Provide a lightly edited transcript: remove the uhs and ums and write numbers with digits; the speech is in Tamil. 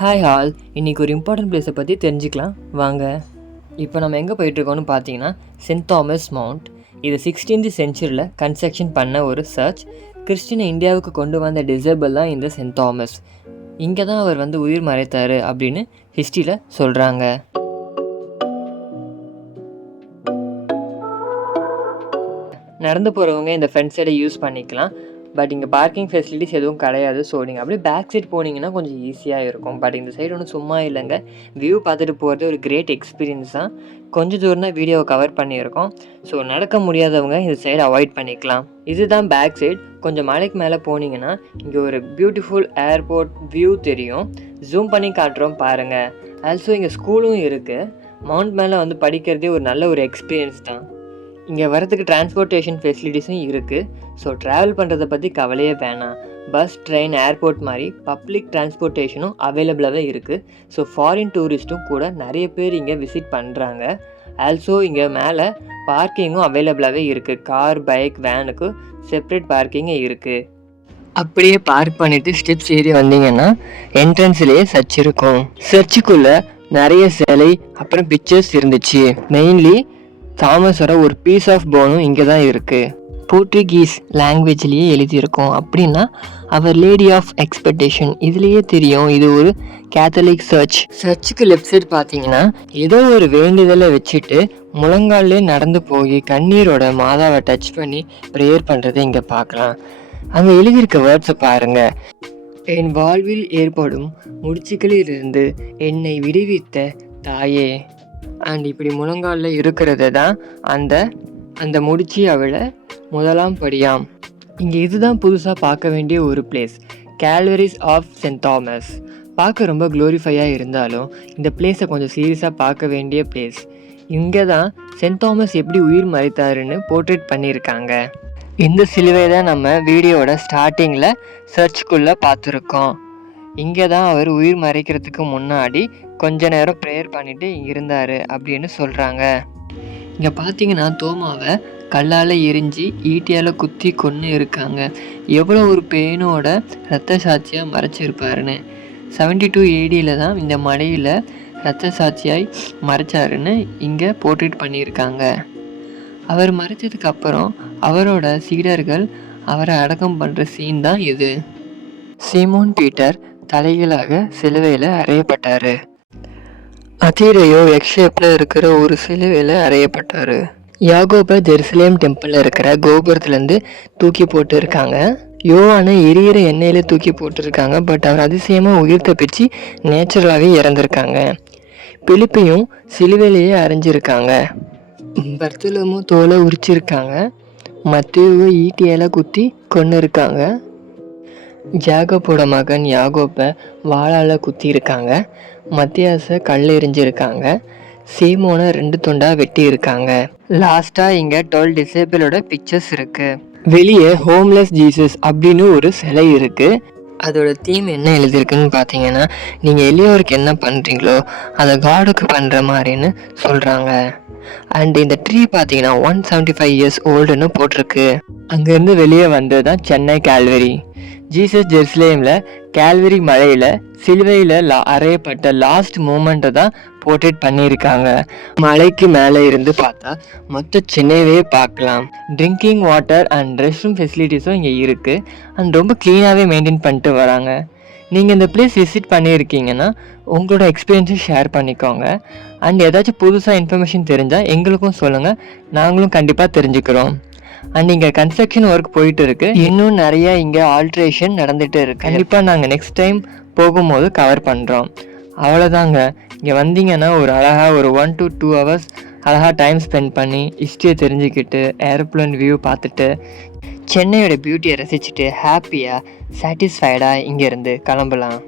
ஹாய் ஆல், இன்றைக்கி ஒரு இம்பார்ட்டன்ட் பிளேஸை பற்றி தெரிஞ்சுக்கலாம் வாங்க. இப்போ நம்ம எங்கே போயிட்டுருக்கோம்னு பார்த்தீங்கன்னா சென்ட் தாமஸ் மவுண்ட். இது 16th சென்ச்சுரியில் கன்ஸ்ட்ரக்ஷன் பண்ண ஒரு சர்ச். கிறிஸ்டினை இந்தியாவுக்கு கொண்டு வந்த டிசேபிள் தான் இந்த சென்ட் தாமஸ். இங்கே தான் அவர் உயிர் மறைத்தார் அப்படின்னு ஹிஸ்ட்ரியில் சொல்கிறாங்க. நடந்து போகிறவங்க இந்த ஃப்ரண்ட் சைடை யூஸ் பண்ணிக்கலாம். பட் இங்கே பார்க்கிங் ஃபெசிலிட்டிஸ் எதுவும் கிடையாது. ஸோ நீங்கள் அப்படியே பேக் சைட் போனீங்கன்னா கொஞ்சம் ஈஸியாக இருக்கும். பட் இந்த சைடு ஒன்றும் சும்மா இல்லைங்க, வியூ பார்த்துட்டு போகிறது ஒரு கிரேட் எக்ஸ்பீரியன்ஸ் தான். கொஞ்சம் தூரம் தான் வீடியோவை கவர் பண்ணியிருக்கோம். ஸோ நடக்க முடியாதவங்க இந்த சைடு அவாய்ட் பண்ணிக்கலாம். இதுதான் பேக் சைட். கொஞ்சம் மலைக்கு மேலே போனீங்கன்னா இங்கே ஒரு பியூட்டிஃபுல் ஏர்போர்ட் வியூ தெரியும். ஜூம் பண்ணி காட்டுறோம் பாருங்கள். ஆல்சோ இங்கே ஸ்கூலும் இருக்குது. மவுண்ட் மேலே படிக்கிறதே ஒரு நல்ல ஒரு எக்ஸ்பீரியன்ஸ் தான். இங்கே வரதுக்கு டிரான்ஸ்போர்ட்டேஷன் ஃபெசிலிட்டிஸும் இருக்குது. ஸோ ட்ராவல் பண்ணுறதை பற்றி கவலையே வேணாம். பஸ், ட்ரெயின், ஏர்போர்ட் மாதிரி பப்ளிக் டிரான்ஸ்போர்ட்டேஷனும் அவைலபிளாகவே இருக்குது. ஸோ ஃபாரின் டூரிஸ்ட்டும் கூட நிறைய பேர் இங்கே விசிட் பண்ணுறாங்க. ஆல்சோ இங்கே மேலே பார்க்கிங்கும் அவைலபிளாகவே இருக்குது. கார், பைக், வேனுக்கு செப்ரேட் பார்க்கிங்கே இருக்குது. அப்படியே பார்க் பண்ணிவிட்டு ஸ்டெப்ஸ் ஏறி வந்தீங்கன்னா என்ட்ரன்ஸ்லேயே சர்ச் இருக்கும். சர்ச்சுக்குள்ளே நிறைய சிலை அப்புறம் பிக்சர்ஸ் இருந்துச்சு. மெயின்லி தாமஸோட ஒரு பீஸ் ஆஃப் போனும் இங்கே தான் இருக்குது. போர்ச்சுகீஸ் லாங்குவேஜ்லேயே எழுதியிருக்கோம். அப்படின்னா அவர் லேடி ஆஃப் எக்ஸ்பெக்டேஷன் இதுலேயே தெரியும் இது ஒரு கேத்தலிக் சர்ச். சர்ச்சுக்கு லெஃப்ட் சைடு பார்த்தீங்கன்னா ஏதோ ஒரு வேண்டுதலை வச்சுட்டு முழங்காலே நடந்து போய் கண்ணீரோட மாதாவை டச் பண்ணி ப்ரேயர் பண்ணுறதை இங்கே பார்க்கலாம். அங்கே எழுதியிருக்க வேர்ட்ஸை பாருங்கள். என் வாழ்வில் ஏற்படும் முடிச்சுக்களிலிருந்து என்னை விடுவித்த தாயே. அண்ட் இப்படி முழங்காலில் இருக்கிறது தான் அந்த முடிச்சு அவளை முதலாம் படியாம். இங்கே இதுதான் புதுசாக பார்க்க வேண்டிய ஒரு பிளேஸ், கால்வரிஸ் ஆஃப் சென்ட் தாமஸ். பார்க்க ரொம்ப க்ளோரிஃபையாக இருந்தாலும் இந்த பிளேஸை கொஞ்சம் சீரியஸாக பார்க்க வேண்டிய பிளேஸ். இங்கே தான் சென்ட் தாமஸ் எப்படி உயிர் மறைத்தாருன்னு போர்ட்ரேட் பண்ணியிருக்காங்க. இந்த சிலுவை தான் நம்ம வீடியோட ஸ்டார்டிங்கில் சர்ச்சுக்குள்ளே பார்த்துருக்கோம். இங்கே தான் அவர் உயிர் மறைக்கிறதுக்கு முன்னாடி கொஞ்ச நேரம் ப்ரேயர் பண்ணிவிட்டு இருந்தார் அப்படின்னு சொல்கிறாங்க. இங்கே பார்த்தீங்கன்னா தோமாவை கல்லால் எரிஞ்சு ஈட்டியால் குத்தி கொன்று இருக்காங்க. எவ்வளோ ஒரு பெயினோட இரத்த சாட்சியாக மறைச்சிருப்பாருன்னு. 72 AD தான் இந்த மலையில் இரத்த சாட்சியாய் மறைச்சாருன்னு இங்கே போர்ட்ரேட் பண்ணியிருக்காங்க. அவர் மறைச்சதுக்கு அப்புறம் அவரோட சீடர்கள் அவரை அடக்கம் பண்ணுற சீன் தான் இது. சீமோன் பீட்டர் தலைகளாக சிலுவையில் அறையப்பட்டார். அதீரையோ எக்ஷேப்பில் இருக்கிற ஒரு சிலுவையில் அறையப்பட்டார். யாகோபை ஜெருசலேம் டெம்பிளில் இருக்கிற கோபுரத்துலேருந்து தூக்கி போட்டு இருக்காங்க. யோவானை எரியிற எண்ணெயில் தூக்கி போட்டிருக்காங்க. பட் அவர் அதிசயமாக உயிர் தப்பிச்சு நேச்சுரலாகவே இறந்துருக்காங்க. பிலிப்பையும் சிலுவையிலேயே அரைஞ்சிருக்காங்க. பர்த்தலமும் தோலை உரிச்சிருக்காங்க. மத்தேயுவை ஈட்டியால் குத்தி கொன்று இருக்காங்க. ஜாகப்போட மகன் யாகோப்பை வாளால் குத்தி இருக்காங்க. மத்தியாசை கல் எறிஞ்சிருக்காங்க. சீமோனை 2 துண்டாக வெட்டி இருக்காங்க. லாஸ்ட்டாக இங்கே 12 டிசேபிளோட பிக்சர்ஸ் இருக்குது. வெளியே ஹோம்லெஸ் ஜீசஸ் அப்படின்னு ஒரு சிலை இருக்குது. அதோட தீம் என்ன எழுதியிருக்குன்னு பார்த்தீங்கன்னா, நீங்கள் எளியோருக்கு என்ன பண்ணுறீங்களோ அதை காடுக்கு பண்ணுற மாதிரின்னு சொல்கிறாங்க. அண்ட் இந்த ட்ரீ பார்த்தீங்கன்னா 175 years ஓல்டுன்னு போட்டிருக்கு. அங்கேருந்து வெளியே வந்தது தான் சென்னை கால்வரி. ஜீசஸ் ஜெருசலேமில் கால்வரி மலையில் சிலுவையில் அறையப்பட்ட லாஸ்ட் மூமெண்ட்டை தான் போர்ட்ரேட் பண்ணியிருக்காங்க. மலைக்கு மேலே இருந்து பார்த்தா மொத்த சென்னையவே பார்க்கலாம். Drinking water and rest room ஃபெசிலிட்டிஸும் இங்கே இருக்குது. அண்ட் ரொம்ப க்ளீனாகவே மெயின்டைன் பண்ணிட்டு வராங்க. நீங்கள் இந்த பிளேஸ் விசிட் பண்ணியிருக்கீங்கன்னா உங்களோட எக்ஸ்பீரியன்ஸை ஷேர் பண்ணிக்கோங்க. அண்ட் ஏதாச்சும் புதுசாக இன்ஃபர்மேஷன் தெரிஞ்சால் எங்களுக்கும் சொல்லுங்கள், நாங்களும் கண்டிப்பாக தெரிஞ்சுக்கிறோம். அண்ட் இங்கே கன்ஸ்ட்ரக்ஷன் ஒர்க் போயிட்டு இருக்கு. இன்னும் நிறைய இங்கே ஆல்ட்ரேஷன் நடந்துட்டு இருக்கு. கண்டிப்பாக நாங்கள் நெக்ஸ்ட் டைம் போகும்போது கவர் பண்ணுறோம். அவ்வளோதாங்க. இங்கே வந்தீங்கன்னா ஒரு அழகாக ஒரு 1 to 2 hours அழகாக டைம் ஸ்பெண்ட் பண்ணி ஹிஸ்ட்ரியை தெரிஞ்சுக்கிட்டு ஏரோப்ளேன் வியூ பார்த்துட்டு சென்னையோட பியூட்டியை ரசிச்சுட்டு ஹாப்பியாக சாட்டிஸ்ஃபைடாக இங்கேருந்து கிளம்பலாம்.